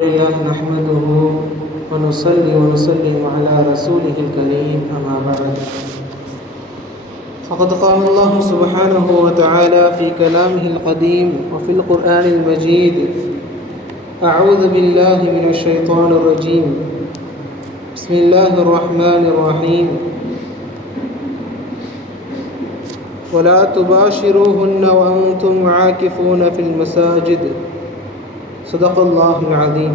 لله نحمده ونصلي ونسلم على رسوله الكريم أما بعد فقد قال الله سبحانه وتعالى في كلامه القديم وفي القرآن المجيد أعوذ بالله من الشيطان الرجيم بسم الله الرحمن الرحيم ولا تباشروهن وأنتم عاكفون في المساجد صدق الله العظيم.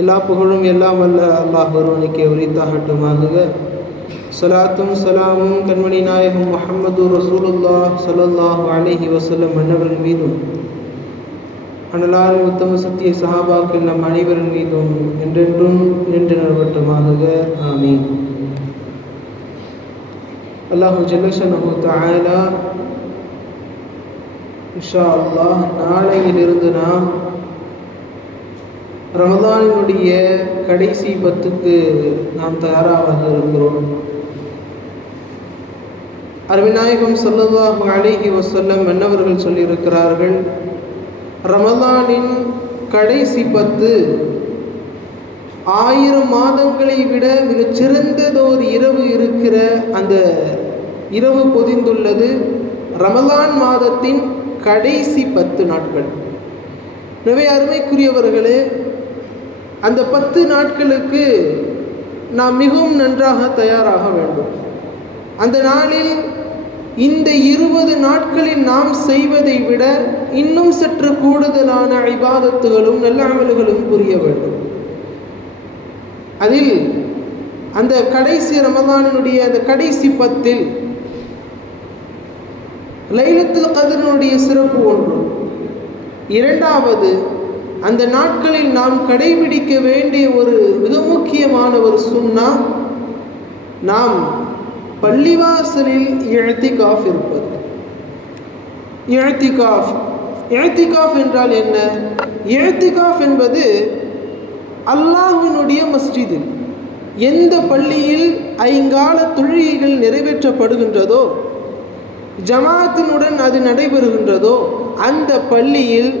எல்லா புகழும் எல்லாம் அல்ல அல்லாஹ் ஒருவனுக்கே உரித்தாகட்டுமாக. ஸலாத்தும் சலாமும் கண்மணி நாயகம் முஹம்மது ரசூலுல்லாஹ் ஸல்லல்லாஹு அலைஹி வஸல்லம் அன்னவர்கள் மீதும் அனலால் உத்தம சத்திய சஹாபாக்கள் நம் அனைவரின் மீதும் என்றென்றும் நின்று நிலவட்டுமாக. ஆமீன். அல்லாஹு ஜல்லஷனஹு தஆலா இன்ஷா அல்லாஹ் நாளையிலிருந்து நாம் ரமதானினுடைய கடைசி 10க்கு நாம் தயாராக இருக்கிறோம். அருமைநாயகம் ஸல்லல்லாஹு அலைஹி வஸல்லம் அன்னவர்கள் சொல்லியிருக்கிறார்கள், ரமதானின் கடைசி 10 1000 மாதங்களை விட மிகச் சிறந்ததோர் இரவு இருக்கிற அந்த இரவு பொதிந்துள்ளது ரமலான் மாதத்தின் கடைசி 10 நாட்கள். எனவே அருமைக்குரியவர்களே, அந்த 10 நாட்களுக்கு நாம் மிகவும் நன்றாக தயாராக வேண்டும். அந்த நாளில் இந்த 20 நாட்களில் நாம் செய்வதை விட இன்னும் சற்று கூடுதலான இபாதத்துகளும் நல்ல அமல்களும் புரிய வேண்டும். அதில் அந்த கடைசி ரமதானினுடைய அந்த கடைசி 10ல் லைலத்துல் கத்ருடைய சிறப்பு ஒன்று. இரண்டாவது, அந்த நாட்களில் நாம் கடைபிடிக்க வேண்டிய ஒரு மிக முக்கியமான ஒரு சுன்னா, நாம் பள்ளிவாசலில் இஅ்திகாஃப் இருப்பது. இஅ்திகாஃப் என்றால் என்ன? இஅ்திகாஃப் என்பது அல்லாஹ்வினுடைய மஸ்ஜிதில் எந்த பள்ளியில் ஐங்கால தொழுகைகள் நிறைவேற்றப்படுகின்றதோ, ஜமாத்தினுடன் அது நடைபெறுகின்றதோ, அந்த பள்ளியில்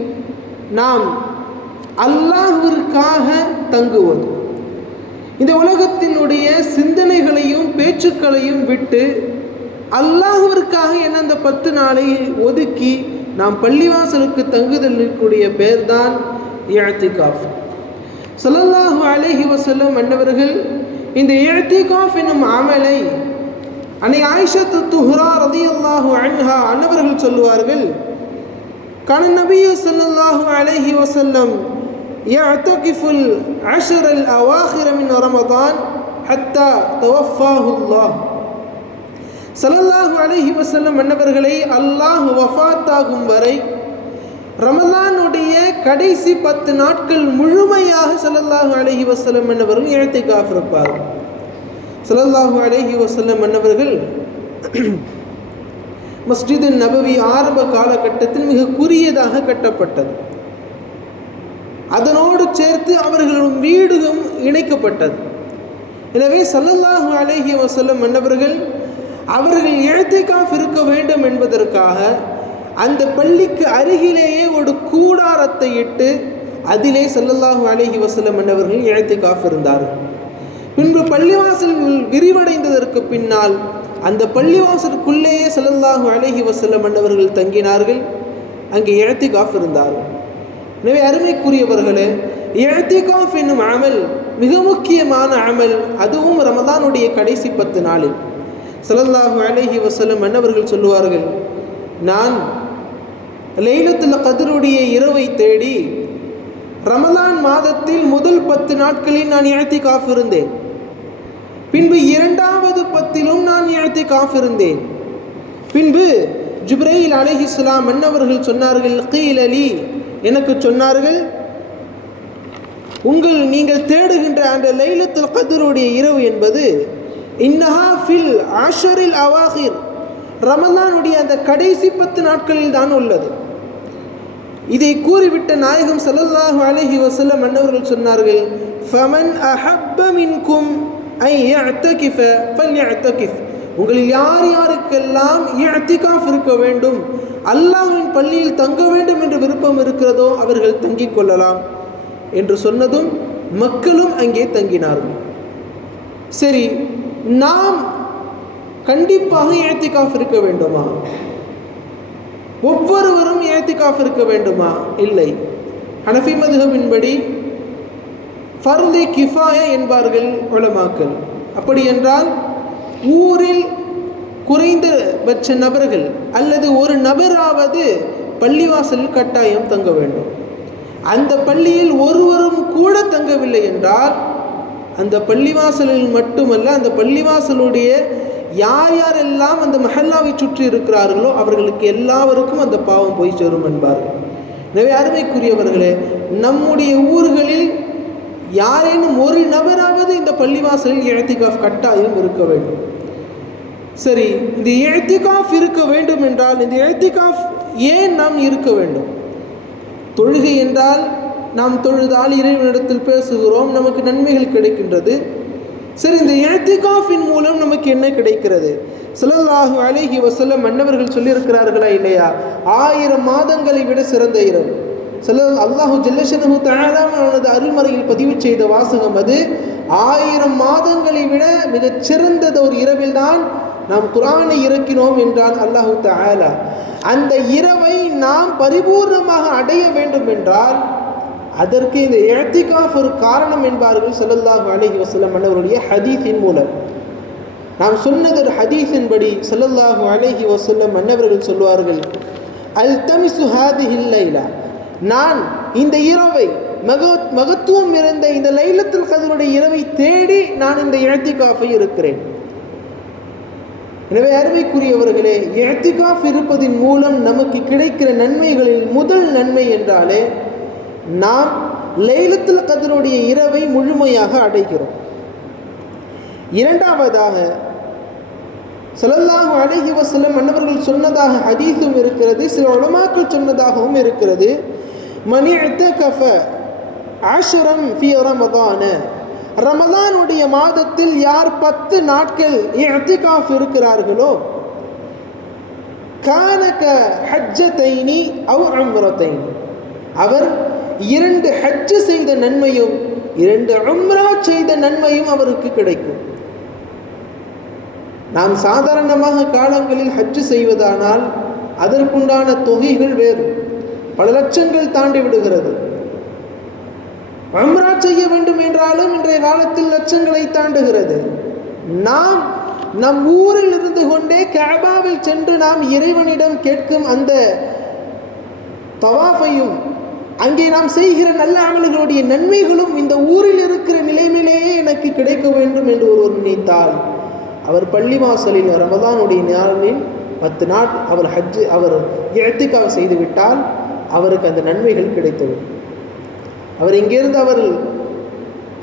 நாம் அல்லாஹ்விற்காக தங்குவது. இந்த உலகத்தினுடைய சிந்தனைகளையும் பேச்சுக்களையும் விட்டு அல்லாஹ்விற்காக என அந்த 10 நாளை ஒதுக்கி நாம் பள்ளிவாசலுக்கு தங்குதலுக்குரிய பேர் தான் இஅ்திகாஃப். ஸல்லல்லாஹு அலைஹி வஸல்லம் அன்னவர்கள் இந்த இஅ்திகாஃப் என்னும் அமலை அன்னை ஆயிஷத்து துஹ்ரா ரலியல்லாஹு அன்ஹா அன்னவர்கள் சொல்லுவார்கள், கான நபி ஸல்லல்லாஹு அலைஹி வஸல்லம் يعتكفுல் 10 الأواخر من رمضان حتى توفاه الله. ஸல்லல்லாஹு அலைஹி வஸல்லம் அன்னவர்களை அல்லாஹ் வஃபாத்தாகும் வரை ரமலானுடைய கடைசி 10 நாட்கள் முழுமையாக ஸல்லல்லாஹு அலைஹி வஸல்லம் அன்னவர்கள் இஅ்திகாஃப் இருப்பார்கள். ஸல்லல்லாஹு அலைஹி வஸல்லம் அன்னவர்கள் மஸ்ஜிது நபவி ஆரம்ப காலகட்டத்தில் மிக குறுகியதாக கட்டப்பட்டது. அதனோடு சேர்த்து அவர்களும் வீடுகளும் இணைக்கப்பட்டது. எனவே ஸல்லல்லாஹு அலைஹி வஸல்லம் அன்னவர்கள் அவர்கள் இஅ்திகாஃப் இருக்க வேண்டும் என்பதற்காக அந்த பள்ளிக்கு அருகிலேயே ஒரு கூடாரத்தை இட்டு அதிலே ஸல்லல்லாஹு அலைஹி வஸல்லம் அன்னவர்கள் இஅ்திகாஃப் இருந்தார்கள். பின்பு பள்ளிவாசல் விரிவடைந்ததற்கு பின்னால் அந்த பள்ளிவாசலுக்குள்ளேயே ஸல்லல்லாஹு அலைஹி வஸல்லம் அன்னவர்கள் தங்கினார்கள், அங்கே இஅ்திகாஃப் இருந்தார்கள். எனவே அருமைக்குரியவர்களே, இஅ்திகாஃப் என்னும் அமல் மிக முக்கியமான அமல். அதுவும் ரமதானுடைய கடைசி 10 நாளில் ஸல்லல்லாஹு அலைஹி வஸல்லம் அன்னவர்கள் சொல்லுவார்கள், நான் லைலத்துல் கத்ருடைய இரவை தேடி ரமலான் மாதத்தில் முதல் 10 நாட்களில் நான் இஅ்திகாஃப் இருந்தேன். பின்பு 2வது 10லும் நான் இஅ்திகாஃப் இருந்தேன். பின்பு ஜிப்ரீல் அலைஹிஸ்ஸலாம் அன்னவர்கள் சொன்னார்கள், கீலலி, எனக்கு சொன்னார்கள், நீங்கள் தேடுகின்ற அந்த லைலத்துல் கத்ருடைய இரவு என்பது இன்னஹா ஃபில் 10 அவாகிர், ரமலானுடைய அந்த கடைசி 10 நாட்களில் தான் உள்ளது. இதை கூறிவிட்ட நாயகம் ஸல்லல்லாஹு அலைஹி வஸல்லம் அன்னவர்கள் சொன்னார்கள், ஃபமன் அஹப்ப மின்கும் ஐ யஅ்தகிஃப ஃபல்யஅ்தகிஃப். உங்களில் யார் யாருக்கெல்லாம் இஅ்திகாஃப் இருக்க வேண்டும், அல்லாஹ்வின் பள்ளியில் தங்க வேண்டும் என்று விருப்பம் இருக்கிறதோ அவர்கள் தங்கிக் கொள்ளலாம். என்று சொன்னதும் மக்களும் அங்கே தங்கினார்கள். சரி, நாம் கண்டிப்பாக இஅ்திகாஃப் இருக்க வேண்டுமா? ஒவ்வொருவரும் இஅ்திகாஃப் இருக்க வேண்டுமா? இல்லை. ஹனஃபி மதுஹபின்படி ஃபர்து கிஃபாயா என்பார்கள் உலமாக்கள். அப்படி என்றால் ஊரில் குறைந்தபட்ச நபர்கள் அல்லது ஒரு நபராவது பள்ளிவாசலில் கட்டாயம் தங்க வேண்டும். அந்த பள்ளியில் ஒருவரும் கூட தங்கவில்லை என்றால் அந்த பள்ளிவாசலில் மட்டுமல்ல, அந்த பள்ளிவாசலுடைய யார் யாரெல்லாம் அந்த மஹல்லாவை சுற்றி இருக்கிறார்களோ அவர்களுக்கு எல்லாருக்கும் அந்த பாவம் போய் சேரும் என்பார்கள். எனவே அருமைக்குரியவர்களே, நம்முடைய ஊர்களில் யாரேனும் ஒரு நபராவது இந்த பள்ளிவாசலில் இஅ்திகாஃப் கட்டாயம் இருக்க வேண்டும். சரி, இந்த இஅ்திகாஃப் இருக்க வேண்டும் என்றால் இந்த இஅ்திகாஃப் ஏன் நாம் இருக்க வேண்டும்? தொழுகை என்றால் நாம் தொழுதால் இறைவனிடத்தில் பேசுகிறோம், நமக்கு நன்மைகள் கிடைக்கின்றது. சரி, இந்த இஅ்திகாஃபின் மூலம் நமக்கு என்ன கிடைக்கிறது? ஸல்லல்லாஹு அலைஹி வஸல்லம் மன்னவர்கள் சொல்லியிருக்கிறார்களா இல்லையா? 1000 மாதங்களை விட சிறந்த இரவு. அல்லாஹு ஜல்லஷனஹு தஆலா அவனது அருள்மறையில் பதிவு செய்த வாசகம் அது. 1000 மாதங்களை விட மிகச் சிறந்தது ஒரு இரவில் தான் நாம் குர்ஆனை இறக்கினோம் என்றால் அல்லாஹு தஆலா. அந்த இரவை நாம் பரிபூர்ணமாக அடைய வேண்டும் என்றால் அதற்கு இந்த இஅ்திகாஃப் ஒரு காரணம் என்பார்கள் ஸல்லல்லாஹு அலைஹி வஸல்லம் அவருடைய ஹதீஸின் மூலம். நாம் சொன்னது ஒரு ஹதீஸின்படி ஸல்லல்லாஹு அலைஹி வஸல்லம் அவர்கள் சொல்வார்கள், அல்தமிசு ஹாதிஹில் லைலா, நான் இந்த இரவை மகத்துவம் நிறைந்த இந்த லைலத்துல் கத்ருடைய இரவை தேடி நான் இந்த இஅ்திகாஃபை இருக்கிறேன். எனவே அருமைக்குரியவர்களே, இஅ்திகாஃப் இருப்பதின் மூலம் நமக்கு கிடைக்கிற நன்மைகளில் முதல் நன்மை என்றாலே நாம் லைலத்துல் கத்ருடைய இரவை முழுமையாக அடைகிறோம். இரண்டாவதாக ஸல்லல்லாஹு அலைஹி வஸல்லம் அன்னவர்கள் சொன்னதாக ஹதீஸும் இருக்கிறது, சில உலமாக்கள் சொன்னதாகவும் இருக்கிறது. மன் இஅ்தகஃப 10 ஃபீ ரமதான, ரமதானுடைய மாதத்தில் யார் 10 நாட்கள் இஅ்திகாஃப் இருக்கிறார்களோ, கான க ஹஜ்ஜதைனி அவ் உம்ரதைனி, அவர் 2 ஹஜ் செய்த நன்மையும் 2 உம்ரா செய்த நன்மையும் அவருக்கு கிடைக்கும். நாம் சாதாரணமாக காலங்களில் ஹஜ் செய்வதானால் அதற்குண்டான தொகைகள் வேறு, பல லட்சங்கள் தாண்டி விடுகிறது. உம்ரா செய்ய வேண்டும் என்றாலும் இன்றைய காலத்தில் லட்சங்களை தாண்டுகிறது. நாம் நம் ஊரில் இருந்து கொண்டே கஅபாவில் சென்று நாம் இறைவனிடம் கேட்கும் அந்த தவாஃபையும் அங்கே நாம் செய்கிற நல்ல அமல்களுடைய நன்மைகளும் இந்த ஊரில் இருக்கிற நிலைமையிலேயே எனக்கு கிடைக்க வேண்டும் என்று ஒருவர் நினைத்தால் அவர் பள்ளிவாசலில் ரமதானுடைய நாளில் 10 நாள் அவர் இஅ்திகாஃப் செய்துவிட்டால் அவருக்கு அந்த நன்மைகள் கிடைத்துவிடும். அவர் இங்கிருந்து அவர்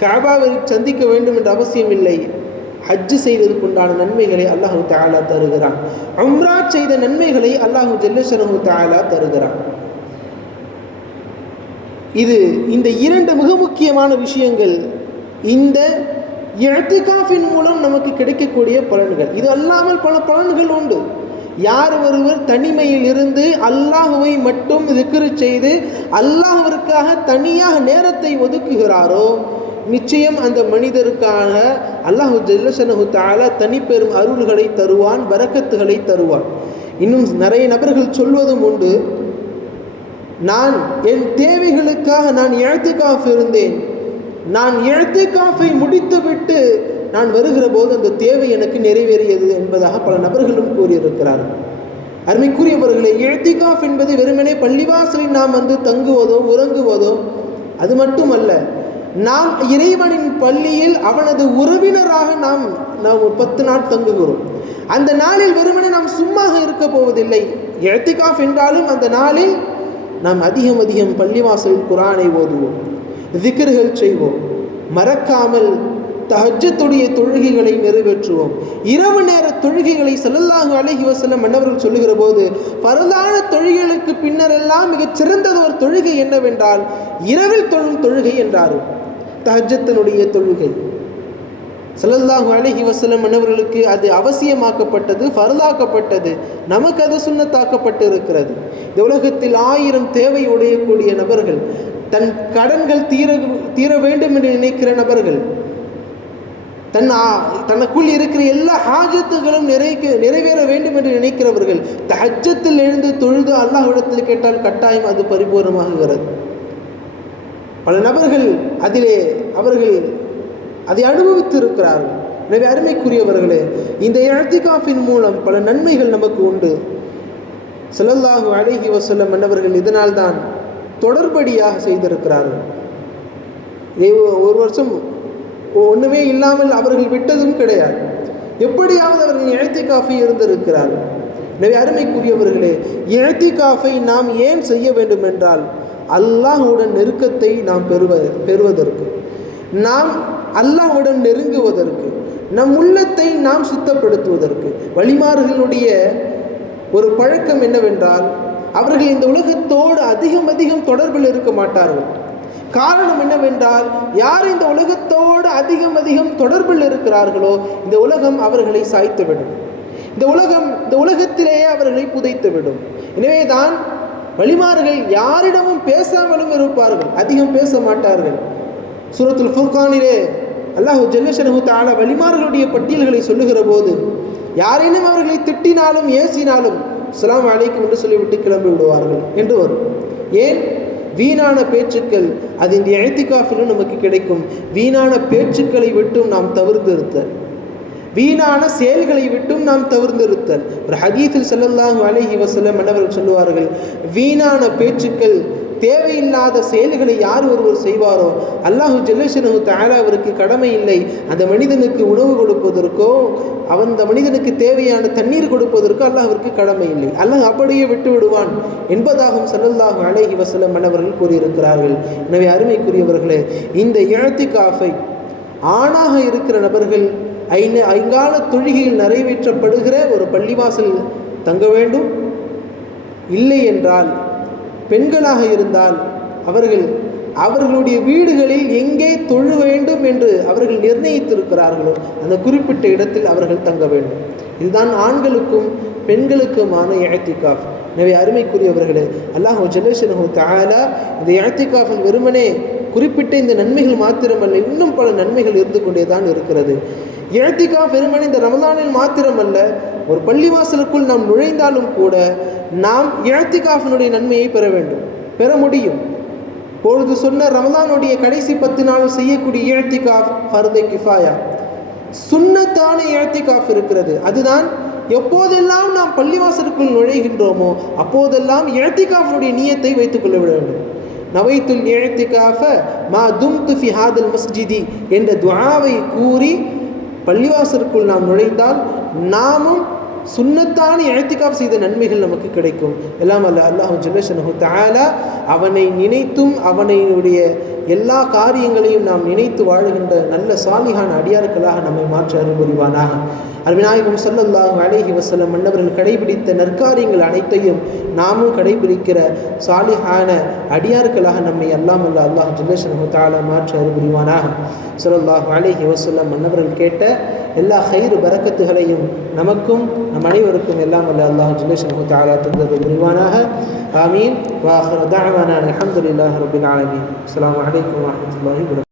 கஅபாவை சந்திக்க வேண்டும் என்ற அவசியம் இல்லை. ஹஜ் செய்ததுக்குண்டான நன்மைகளை அல்லாஹு தஆலா தருகிறான். உம்ரா செய்த நன்மைகளை அல்லாஹு ஜல்லஷனஹு தஆலா தருகிறான். இது இந்த 2 மிக முக்கியமான விஷயங்கள் இந்த இஅ்திகாஃபின் மூலம் நமக்கு கிடைக்கக்கூடிய பலன்கள். இது அல்லாமல் பல பலன்கள் உண்டு. யார் ஒருவர் தனிமையில் இருந்து அல்லாஹுவை மட்டும் திக்ர் செய்து அல்லாஹ்விற்காக தனியாக நேரத்தை ஒதுக்குகிறாரோ நிச்சயம் அந்த மனிதருக்காக அல்லாஹு ஜல்லஷனஹு தஆலா தனிப்பெரும் அருள்களை தருவான், பரக்கத்துகளை தருவான். இன்னும் நிறைய நபர்கள் சொல்வதும் உண்டு, நான் என் தேவைகளுக்காக நான் இஅ்திகாஃப் இருந்தேன், நான் இஅ்திகாஃபை முடித்துவிட்டு நான் வருகிற போது அந்த தேவை எனக்கு நிறைவேறியது என்பதாக பல நபர்களும் கூறியிருக்கிறார்கள். அருமைக்குரியவர்களே, இஅ்திகாஃப் என்பது வெறுமனே பள்ளிவாசலில் நாம் வந்து தங்குவதோ உறங்குவதோ அது மட்டுமல்ல, நாம் இறைவனின் பள்ளியில் அவனது உறவினராக நாம் 10 நாள் தங்குகிறோம். அந்த நாளில் வெறுமனே நாம் சும்மாக இருக்க போவதில்லை. இஅ்திகாஃப் என்றாலும் அந்த நாளில் நாம் அதிகம் பள்ளிவாசலில் குர்ஆனை ஓதுவோம், திக்ர்கள் செய்வோம், மறக்காமல் தஹஜ்ஜுடைய தொழுகைகளை நிறைவேற்றுவோம். இரவு நேர தொழுகைகளை ஸல்லல்லாஹு அலைஹி வஸல்லம் மன்னவர்கள் சொல்லுகிற போது பரதான தொழுகைகளுக்கு பின்னரெல்லாம் மிகச் சிறந்தது ஒரு தொழுகை என்னவென்றால் இரவில் தொழும் தொழுகை என்றார்கள். தஹஜ்ஜுடைய தொழுகை ஸல்லல்லாஹு அலைஹி வஸல்லம் மன்னவர்களுக்கு அது அவசியமாக்கப்பட்டது, ஃபர்லாக்கப்பட்டது. நமக்கு அது சுன்னத்தாக்கப்பட்டு இருக்கிறது. இந்த உலகத்தில் 1000 தேவை உடையக்கூடிய நபர்கள் தன் கடன்கள் தீர வேண்டும் என்று நினைக்கிற நபர்கள், தனக்குள் இருக்கிற எல்லா ஹாஜத்துகளும் நிறைவேற வேண்டும் என்று நினைக்கிறவர்கள் தஹஜ்ஜத்தில் எழுந்து தொழுது அல்லாஹ்விடத்தில் கேட்டால் கட்டாயம் அது பரிபூர்ணமாகுகிறது. பல நபர்கள் அவர்கள் அதை அனுபவித்து இருக்கிறார்கள். எனவே அருமைக்குரியவர்களே, இந்த இஅ்திகாஃபின் மூலம் பல நன்மைகள் நமக்கு உண்டு. ஸல்லல்லாஹு அலைஹி வஸல்லம் அன்னவர்கள் இதனால் தான் தொடர்படியாக செய்திருக்கிறார்கள். ஒரு வருஷம் ஒன்றுமே இல்லாமல் அவர்கள் விட்டதும் கிடையாது. எப்படியாவது அவர்கள் இஅ்திகாஃபை இருந்திருக்கிறார்கள். எனவே அருமைக்குரியவர்களே, இஅ்திகாஃபை நாம் ஏன் செய்ய வேண்டும் என்றால் அல்லாஹ்வுடன் நெருக்கத்தை நாம் பெறுவதற்கு, நாம் அல்லாஹ்வுடன் நெருங்குவதற்கு, நம் உள்ளத்தை நாம் சுத்தப்படுத்துவதற்கு. வழிமார்களுடைய ஒரு பழக்கம் என்னவென்றால் அவர்கள் இந்த உலகத்தோடு அதிகம் தொடர்பில் இருக்க மாட்டார்கள். காரணம் என்னவென்றால் யார் இந்த உலகத்தோடு அதிகம் தொடர்பில் இருக்கிறார்களோ இந்த உலகம் அவர்களை சாய்த்துவிடும். இந்த உலகத்திலேயே அவர்களை புதைத்துவிடும். எனவே தான் வழிமார்கள் யாரிடமும் பேசாமலும் இருப்பார்கள், அதிகம் பேச மாட்டார்கள். சூரத்துல் ஃபுர்கானிலே அல்லாஹ் ஜல்ல ஷஅனுஹு தஆலா வழிமார்களுடைய பட்டியல்களை சொல்லுகிற போது யாரேனும் அவர்களை திட்டினாலும் ஏசினாலும் அஸ்ஸலாமு அலைக்கும் என்று சொல்லிவிட்டு கிளம்பி விடுவார்கள் என்று வரும். ஏன்? வீணான பேச்சுக்கள் அது இந்த இஅ்திகாஃபிலும் நமக்கு கிடைக்கும். வீணான பேச்சுக்களை விட்டும் நாம் தவிர்த்திருத்தல், வீணான செயல்களை விட்டும் நாம் தவிர்த்திருத்தல். ஒரு ஹதீஸில் ஸல்லல்லாஹு அலைஹி வஸல்லம் அன்னவர்கள் சொல்லுவார்கள், வீணான பேச்சுக்கள், தேவையில்லாத செயல்களை யார் ஒருவர் செய்வாரோ அல்லாஹ் ஜல்ல ஷஅனுஹு தஆலா அவருக்கு கடமை இல்லை அந்த மனிதனுக்கு உணவு கொடுப்பதற்கோ அந்த மனிதனுக்கு தேவையான தண்ணீர் கொடுப்பதற்கோ அல்லாஹ்விற்கு கடமை இல்லை. அல்லாஹ் அப்படியே விட்டு விடுவான் என்பதாகவும் ஸல்லல்லாஹு அலைஹி வஸல்லம் அன்னவர்கள் கூறியிருக்கிறார்கள். எனவே அருமைக்குரியவர்களே, இந்த இஅ்திகாஃபை ஆணாக இருக்கிற நபர்கள் ஐங்கால தொழுகையில் நிறைவேற்றப்படுகிற ஒரு பள்ளிவாசல் தங்க வேண்டும். இல்லை என்றால் பெண்களாக இருந்தால் அவர்களுடைய வீடுகளில் எங்கே தொழ வேண்டும் என்று அவர்கள் நிர்ணயித்திருக்கிறார்களோ அந்த குறிப்பிட்ட இடத்தில் அவர்கள் தங்க வேண்டும். இதுதான் ஆண்களுக்கும் பெண்களுக்குமான இஅ்திகாஃப். எனவே அருமைக்குரியவர்களே, அல்லாஹ் ஜல்ல ஷஅனுஹு தஆலா இந்த இஅ்திகாஃபில் வெறுமனே குறிப்பிட்ட இந்த நன்மைகள் மாத்திரமல்ல, இன்னும் பல நன்மைகள் இருந்து கொண்டே தான் இருக்கிறது. இஅ்திகாஃப் வெறுமனே இந்த ரமலானில் மாத்திரமல்ல, ஒரு பள்ளிவாசலுக்குள் நாம் நுழைந்தாலும் கூட நாம் இஅ்திகாஃபினுடைய நன்மையை பெற முடியும். பொழுது சொன்ன ரமலானுடைய கடைசி 10 நாள் செய்யக்கூடிய இஅ்திகாஃப் ஃபர்து கிஃபாயா, சுன்னத்தான இஅ்திகாஃப் இருக்கிறது. அதுதான் எப்போதெல்லாம் நாம் பள்ளிவாசலுக்குள் நுழைகின்றோமோ அப்போதெல்லாம் இஅ்திகாஃபினுடைய நியத்தை வைத்துக் கொள்ள வேண்டும். நவைத்துல் இஅ்திகாஃப மா தும்து ஃபி ஹாதல் மஸ்ஜிதி என்ற துஆவை கூறி பள்ளிவாசலுக்குள் நாம் நுழைந்தால் நாமும் சுன்னத்தான இஅ்திகாஃப் செய்த நன்மைகள் நமக்கு கிடைக்கும். எல்லாம் அல்லாஹ் ஜல்ல ஷஅனுஹு தஆலா அவனை நினைத்தும் அவனுடைய எல்லா காரியங்களையும் நாம் நினைத்து வாழுகின்ற நல்ல சாலிஹான அடியார்களாக நம்மை மாற்ற அருள் புரிவானாக. அருமைநாயகம் ஸல்லல்லாஹு அலைஹி வஸல்லம் அன்னவர்கள் கடைபிடித்த நற்காரியங்கள் அனைத்தையும் நாமும் கடைபிடிக்கிற சாலிஹான அடியார்களாக நம்மை அல்லாஹ் ஜல்ல ஷஅனுஹு தஆலா மாற்ற அருள் புரிவானாக. ஸல்லல்லாஹு அலைஹி வஸல்லம் அன்னவர்கள் கேட்ட எல்லா ஹைர் பரக்கத்துகளையும் நமக்கும் நம் அனைவருக்கும் எல்லாம் அல்லாஹ் ஜல்ல ஷஅனுஹு தஆலா தந்தது புரிவானாக. ஆமீன். வ ஆகிரு தஅவானா அல்ஹம்துலில்லாஹி ரப்பில் ஆலமீன். அஸ்ஸலாமு அலைக்கும் வ ரஹ்மத்துல்லாஹி வ பரகாத்துஹு.